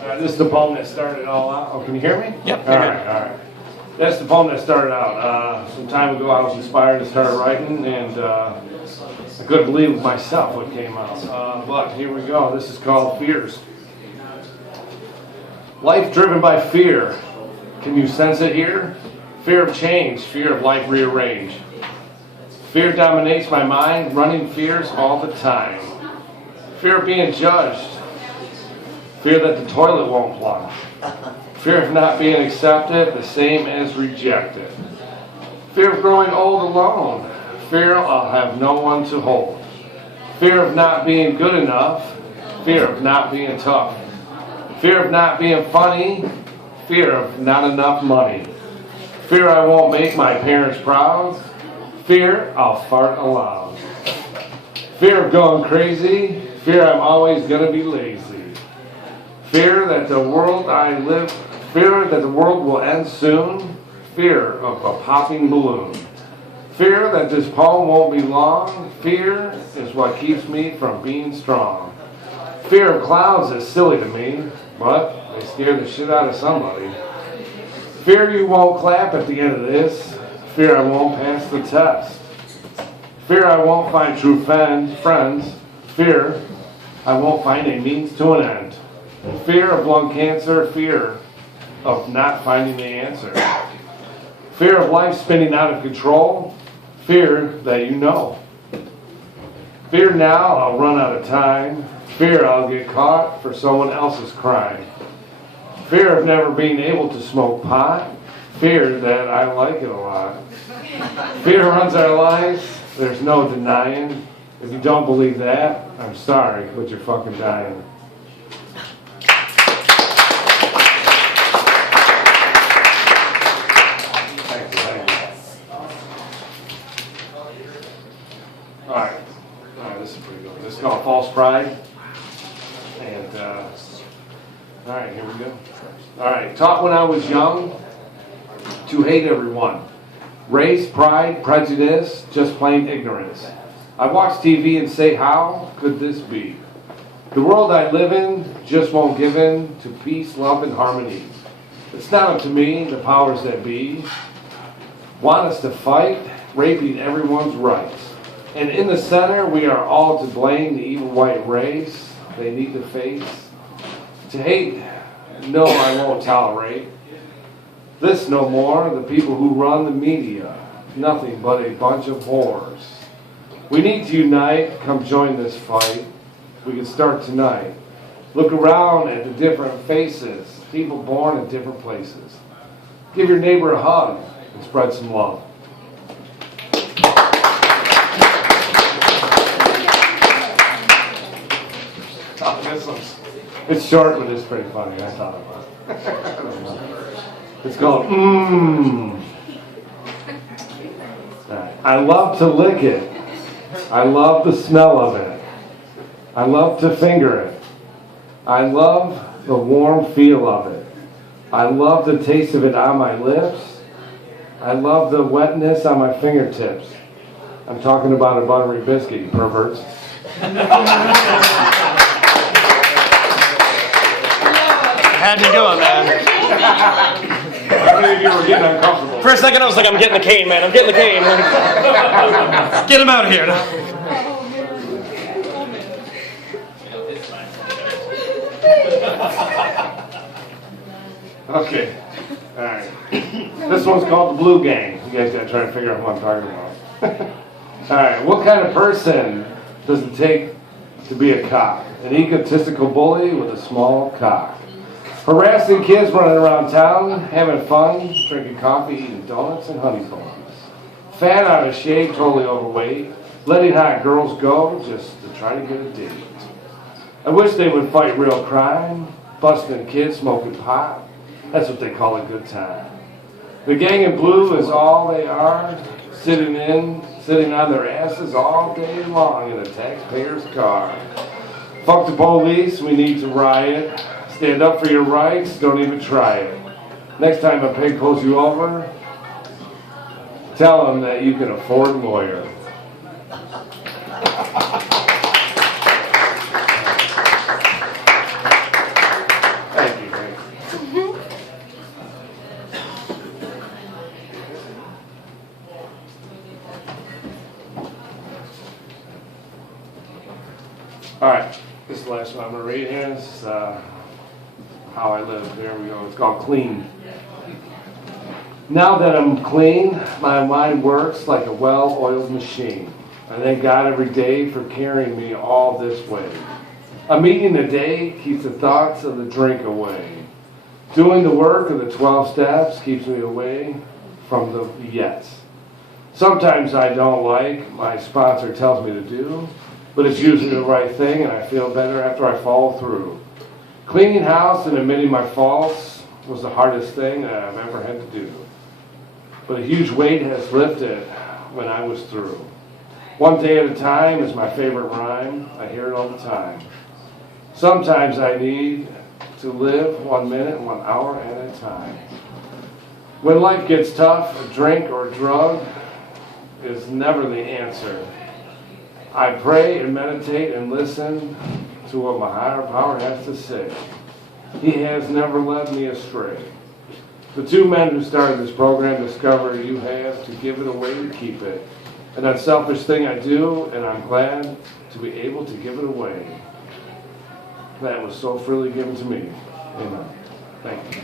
This is the poem that started it all out. Oh, can you hear me? Yep. All right. That's the poem that started out. Some time ago, I was inspired to start writing, and I couldn't believe myself what came out. But here we go. This is called Fears. Life driven by fear. Can you sense it here? Fear of change, fear of life rearranged. Fear dominates my mind, running fears all the time. Fear of being judged. Fear that the toilet won't flush. Fear of not being accepted, the same as rejected. Fear of growing old alone. Fear I'll have no one to hold. Fear of not being good enough. Fear of not being tough. Fear of not being funny. Fear of not enough money. Fear I won't make my parents proud. Fear I'll fart aloud. Fear of going crazy. Fear I'm always going to be lazy. Fear that the world will end soon. Fear of a popping balloon. Fear that this poem won't be long. Fear is what keeps me from being strong. Fear of clouds is silly to me, but they scare the shit out of somebody. Fear you won't clap at the end of this. Fear I won't pass the test. Fear I won't find true friends. Fear I won't find a means to an end. Fear of lung cancer. Fear of not finding the answer. Fear of life spinning out of control. Fear that you know. Fear now I'll run out of time. Fear I'll get caught for someone else's crime. Fear of never being able to smoke pot. Fear that I like it a lot. Fear runs our lives. There's no denying. If you don't believe that, I'm sorry, but you're fucking dying. Thank you. All right, this is pretty good. This is called False Pride. And, all right, here we go. All right, taught when I was young to hate everyone. Race, pride, prejudice, just plain ignorance. I watch TV and say, how could this be? The world I live in just won't give in to peace, love, and harmony. It's not up to me, the powers that be want us to fight, raping everyone's rights. And in the center, we are all to blame, the evil white race they need to face. To hate, no, I won't tolerate. This no more, the people who run the media, nothing but a bunch of whores. We need to unite, come join this fight. We can start tonight. Look around at the different faces, people born in different places. Give your neighbor a hug and spread some love. Oh, this one's, it's short, but it's pretty funny. I thought about it. It's called I love to lick it. I love the smell of it. I love to finger it. I love the warm feel of it. I love the taste of it on my lips. I love the wetness on my fingertips. I'm talking about a buttery biscuit, you perverts. Had to do it, man. How many of you were getting uncomfortable? For a second, I was like, I'm getting the cane, man. I'm getting the cane. Get him out of here. Okay. All right. This one's called the Blue Gang. You guys got to try to figure out what I'm talking about. All right. What kind of person does it take to be a cop? An egotistical bully with a small cock. Harassing kids running around town, having fun, drinking coffee, eating donuts and honey buns. Fat, out of shape, totally overweight. Letting hot girls go just to try to get a date. I wish they would fight real crime. Busting kids, smoking pot. That's what they call a good time. The gang in blue is all they are. Sitting on their asses all day long in a taxpayer's car. Fuck the police, we need to riot. Stand up for your rights, don't even try it. Next time a pig pulls you over, tell them that you can afford a lawyer. Thank the last one I'm going to read here. This is how I live. There we go. It's called Clean. Now that I'm clean, my mind works like a well-oiled machine. I thank God every day for carrying me all this way. A meeting a day keeps the thoughts of the drink away. Doing the work of the 12 steps keeps me away from the yets. Sometimes I don't like my sponsor tells me to do, but it's usually the right thing and I feel better after I follow through. Cleaning house and admitting my faults was the hardest thing that I've ever had to do. But a huge weight has lifted when I was through. One day at a time is my favorite rhyme. I hear it all the time. Sometimes I need to live 1 minute, 1 hour at a time. When life gets tough, a drink or a drug is never the answer. I pray and meditate and listen to what my higher power has to say. He has never led me astray. The two men who started this program discover you have to give it away to keep it. An unselfish thing I do, and I'm glad to be able to give it away. That was so freely given to me. Amen. Thank you.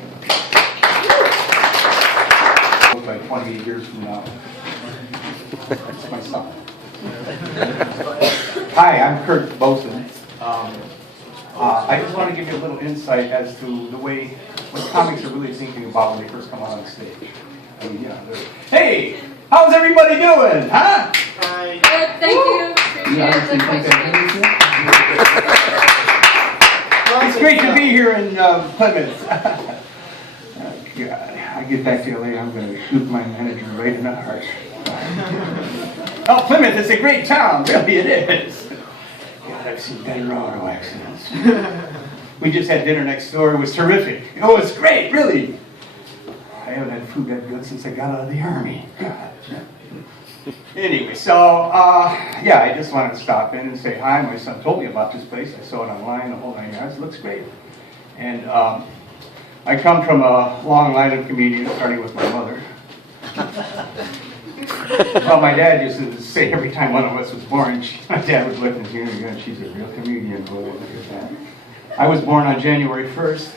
Like 28 years from now. That's my son. Hi, I'm Kurt Boson. I just want to give you a little insight as to the way what comics are really thinking about when they first come out on stage. I mean, hey, how's everybody doing, huh? Good, thank you. Appreciate the question. It's great to be here in Plymouth. God, I get back to LA, I'm going to shoot my manager right in the heart. Oh, Plymouth, it's a great town. Really, it is. God, I've seen better auto accidents. We just had dinner next door. It was terrific. Oh, it's great, really. I haven't had food that good since I got out of the Army. God. Anyway, so, yeah, I just wanted to stop in and say hi. My son told me about this place. I saw it online, the whole 9 yards. It looks great. And I come from a long line of comedians, starting with my mother. Well, my dad used to say every time one of us was born, my dad would look at me and go, she's a real comedian. Boy, look at that. I was born on January 1st,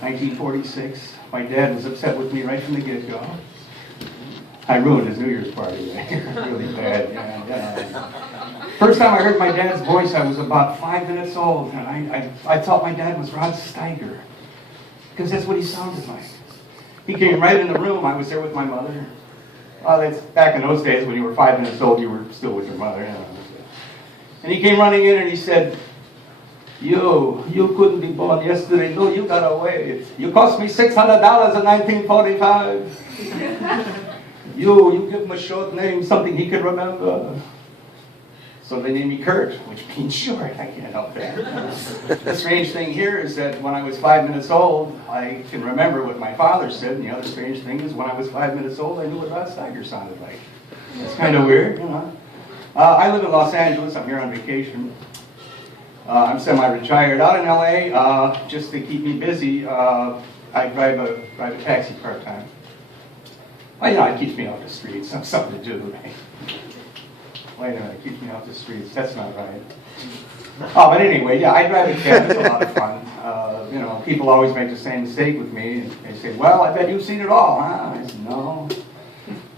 1946. My dad was upset with me right from the get-go. I ruined his New Year's party, really bad. Yeah. First time I heard my dad's voice, I was about 5 minutes old, and I thought my dad was Rod Steiger, because that's what he sounded like. He came right in the room. I was there with my mother. That's back in those days when you were 5 minutes old, you were still with your mother. And he came running in and he said, you couldn't be born yesterday. No, you got away. You cost me $600 in 1945. You give him a short name, something he could remember. So they named me Kurt, which means short. I can't help that. The strange thing here is that when I was 5 minutes old, I can remember what my father said. And the other strange thing is when I was 5 minutes old, I knew what Rod Steiger sounded like. It's kind of weird, you know. I live in Los Angeles. I'm here on vacation. I'm semi-retired. Out in LA, just to keep me busy, I drive a taxi part-time. Well, you know, it keeps me off the streets. I have something to do, right? Wait a minute, it keeps me off the streets. That's not right. Oh, but anyway, yeah, I drive a cab. It's a lot of fun. You know, people always make the same mistake with me. And they say, well, I bet you've seen it all, huh? I said, no.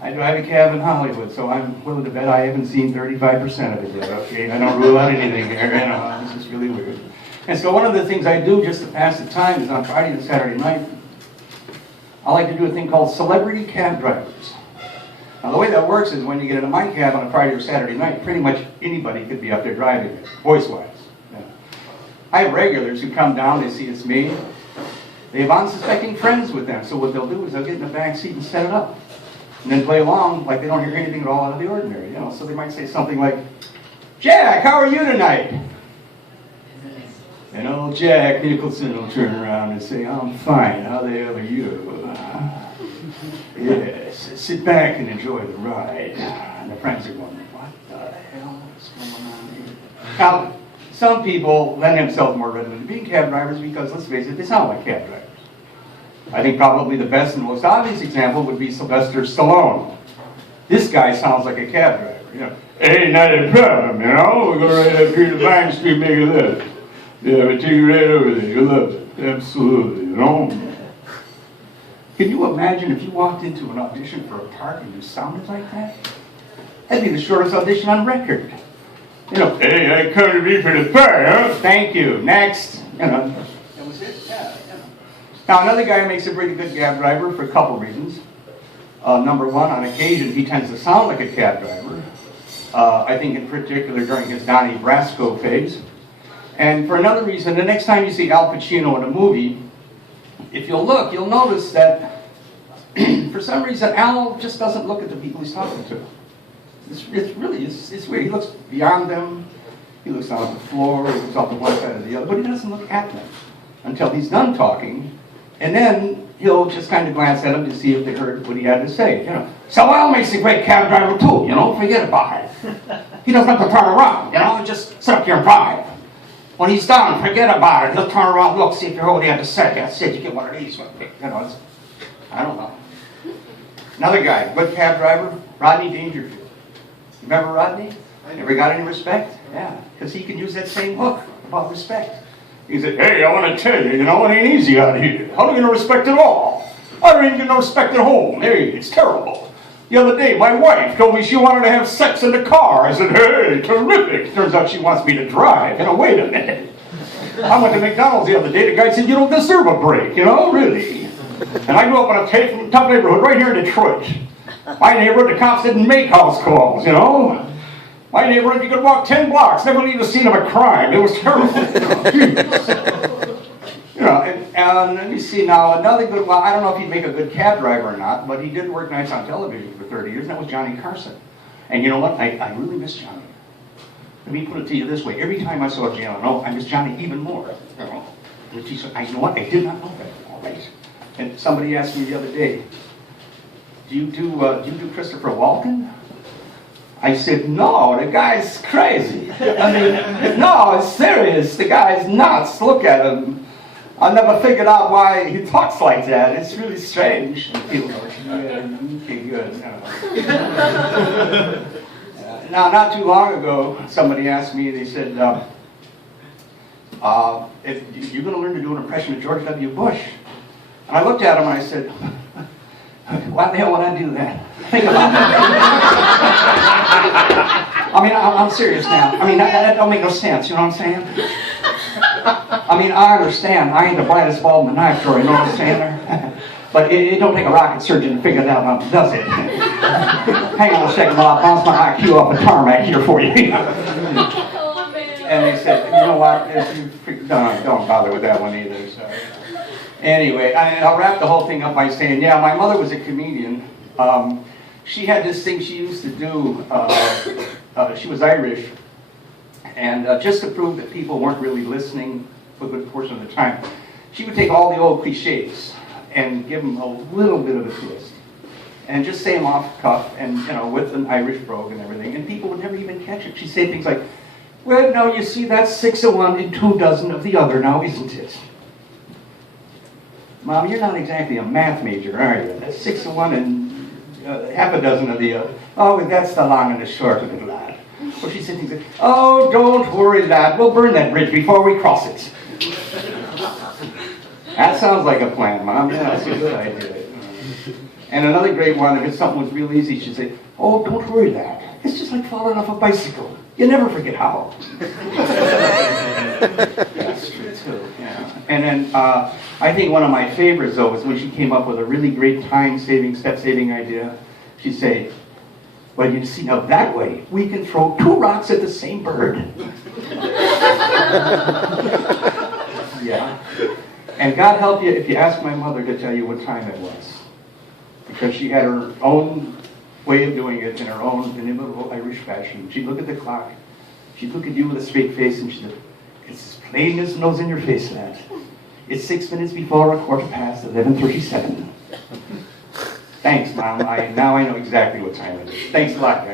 I drive a cab in Hollywood, so I'm willing to bet I haven't seen 35% of it yet, okay? I don't rule out anything here, you know. This is really weird. And so one of the things I do just to pass the time is on Friday and Saturday night, I like to do a thing called celebrity cab drivers. Now, the way that works is when you get into my cab on a Friday or Saturday night, pretty much anybody could be up there driving it, voice-wise. Yeah. I have regulars who come down, they see it's me. They have unsuspecting friends with them, so what they'll do is they'll get in the back seat and set it up. And then play along like they don't hear anything at all out of the ordinary, you know. So they might say something like, Jack, how are you tonight? And old Jack Nicholson will turn around and say, I'm fine, how the hell are you? Yes, sit back and enjoy the ride. And the friends are going, what the hell is going on here? Now, some people lend themselves more readily to being cab drivers because, let's face it, they sound like cab drivers. I think probably the best and most obvious example would be Sylvester Stallone. This guy sounds like a cab driver, you know. Hey, not a problem, you know. We'll go right up here to Vine Street, make it this. Yeah, but take it right over there. You love it. Absolutely, you know? Can you imagine if you walked into an audition for a part and you sounded like that? That'd be the shortest audition on record. You know, hey, I come to be for the part, huh? Thank you. Next. You know, that was it. Yeah, you know. Now, another guy who makes a pretty good cab driver for a couple reasons. Number one, on occasion, he tends to sound like a cab driver. I think in particular during his Donnie Brasco phase. And for another reason, the next time you see Al Pacino in a movie, if you'll look, you'll notice that for some reason Al just doesn't look at the people he's talking to. It's weird. He looks beyond them. He looks down at the floor. He looks off the one side or the other, but he doesn't look at them until he's done talking, and then he'll just kind of glance at them to see if they heard what he had to say. You know, so Al makes a great cab driver too. You know, forget about it. He doesn't have to turn around. You know, just sit up here and drive. When he's done, forget about it. He'll turn around, look, see if you heard what he had to say. That's it. You get one of these. You know, I don't know. Another guy, good cab driver, Rodney Dangerfield. Remember Rodney? Ever got any respect? Yeah, because he can use that same hook about respect. He said, hey, I want to tell you, you know, it ain't easy out here. How do you get no respect at all? I don't even get no respect at home. Hey, it's terrible. The other day, my wife told me she wanted to have sex in the car. I said, hey, terrific. Turns out she wants me to drive. You know, wait a minute. I went to McDonald's the other day. The guy said, you don't deserve a break, you know, really. And I grew up in a tough neighborhood right here in Detroit. My neighborhood, the cops didn't make house calls, you know. My neighborhood, you could walk 10 blocks, never leave the scene of a crime. It was terrible. You know, and let me see now, another good one, I don't know if he'd make a good cab driver or not, but he did work nights on television for 30 years, and that was Johnny Carson. And you know what? I really miss Johnny. Let me put it to you this way. Every time I saw Johnny, I miss Johnny even more. You know, you know what? I did not know that. All right. And somebody asked me the other day, do you do Christopher Walken? I said, no, the guy's crazy. I mean, no, it's serious. The guy's nuts. Look at him. I never figured out why he talks like that. It's really strange. People go, yeah, okay, good. Now, not too long ago, somebody asked me, they said, if you're going to learn to do an impression of George W. Bush. And I looked at him and I said, why the hell would I do that? Think about it. I mean, I'm serious now. I mean, that don't make no sense, you know what I'm saying? I mean, I understand. I ain't the brightest bulb in the knife drawer, you know what I'm saying? But it don't take a rocket surgeon to figure that out, does it? Hang on a second while I bounce my IQ off the tarmac here for you. And they said, you know what? Don't bother with that one either. So. Anyway, I'll wrap the whole thing up by saying, yeah, my mother was a comedian. She had this thing she used to do. She was Irish. And just to prove that people weren't really listening for a good portion of the time, she would take all the old cliches and give them a little bit of a twist. And just say them off the cuff and, you know, with an Irish brogue and everything. And people would never even catch it. She'd say things like, well, no, you see, that's 6 of one and 2 dozen of the other now, isn't it? Mom, you're not exactly a math major, are you? That's 6 of one and half a dozen of the other. Oh, that's the long and the short of it, lad. Or she said things like, oh, don't worry, lad. We'll burn that bridge before we cross it. That sounds like a plan, Mom. Yeah, that's a good idea. And another great one, if something was real easy, she'd say, oh, don't worry, lad. It's just like falling off a bicycle. You never forget how. That's true, too. Yeah. And then I think one of my favorites, though, was when she came up with a really great time-saving, step-saving idea. She'd say, well, you see, now that way, we can throw 2 rocks at the same bird. Yeah. And God help you if you ask my mother to tell you what time it was. Because she had her own way of doing it in her own inimitable Irish fashion. She'd look at the clock, she'd look at you with a straight face, and she'd say, it's as plain as the nose in your face, lad. It's 6 minutes before 11:37. Thanks, Mom. Now I know exactly what time it is. Thanks a lot, guys.